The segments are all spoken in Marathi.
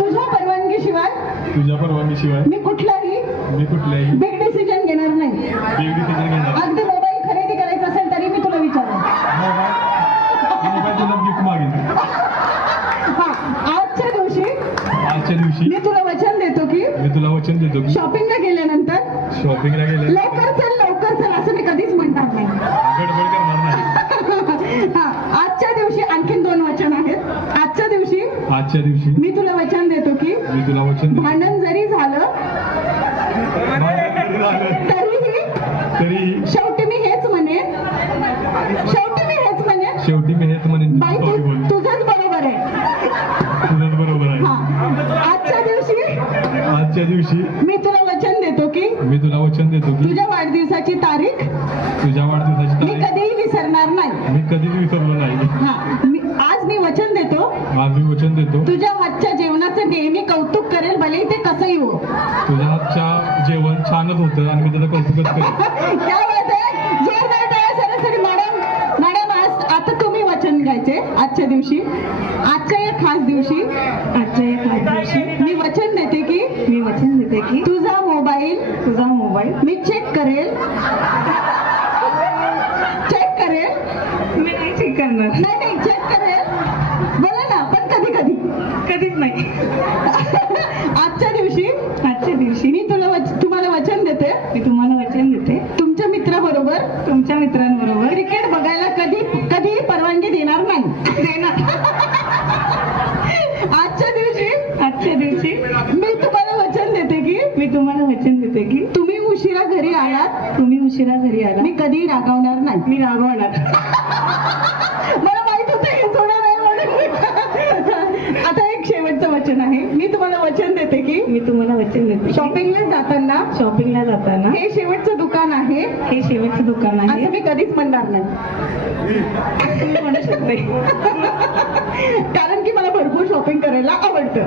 तुझ्या परवानगीशिवाय मी कुठलाही बिग डिसिजन घेणार नाही. अगदी मोबाईल खरेदी करायचा असेल तरी मी तुला विचारेन. आजच्या दिवशी मी तुला वचन देतो की शॉपिंगला गेल्यानंतर लवकर चल असं मी कधीच म्हणणार नाही. आजच्या दिवशी आणखीन 2 वचन आहेत. आजच्या दिवशी मी तुला वचन देतो की भांडण जरी झालं तरीही शेवटी मी हेच म्हणेन बाई तुझंच बरोबर आहे. आजच्या दिवशी मी तुला वचन देतो की तुझ्या वाढदिवसाची तारीख मी कधीही विसरणार नाही. आज मी वचन देतो तुझ्या हातच्या जेवणाचं नेहमी कौतुक करेल, भले ते कसंही हो. तुझ्या हातच्या जेवण छानच होतं आणि मी त्याचं कौतुकच करेन. सरासरी मॅडम आता तुम्ही वचन घ्यायचे. आजच्या या खास दिवशी मी वचन देते की तुझा मोबाईल मी चेक करेल. मी नाही चेक करणार. नाही चेक करेल. बोला ना, पण कधीच नाही. आजच्या दिवशी मी तुम्हाला वचन देते तुमच्या मित्रांबरोबर क्रिकेट बघायला कधी परवानगी देणार नाही. आजच्या दिवशी मी तुम्हाला वचन देते की तुम्ही उशिरा घरी आलात मी कधी रागावणार नाही. मी रागवणार. मला माहित होतं हे सोडणार नाही म्हणून. आता एक शेवटचं वचन आहे. मी तुम्हाला वचन देते की शॉपिंगला जाताना हे शेवटचं दुकान आहे असं मी कधीच म्हणणार नाही. म्हणू शकते. कारण की मला भरपूर शॉपिंग करायला आवडतं.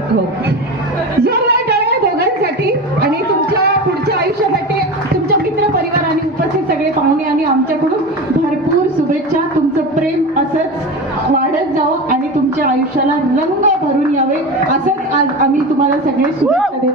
जोरदार टाळ्या दोघांसाठी आणि तुमच्या पुढच्या आयुष्यासाठी तुमच्या मित्र परिवार आणि उपस्थित सगळे पाहुणे आणि आमच्याकडून भरपूर शुभेच्छा. तुमचं प्रेम असंच वाढत जावं आणि तुमच्या आयुष्याला रंग भरून यावे असंच आज आम्ही तुम्हाला सगळे शुभेच्छा देतो.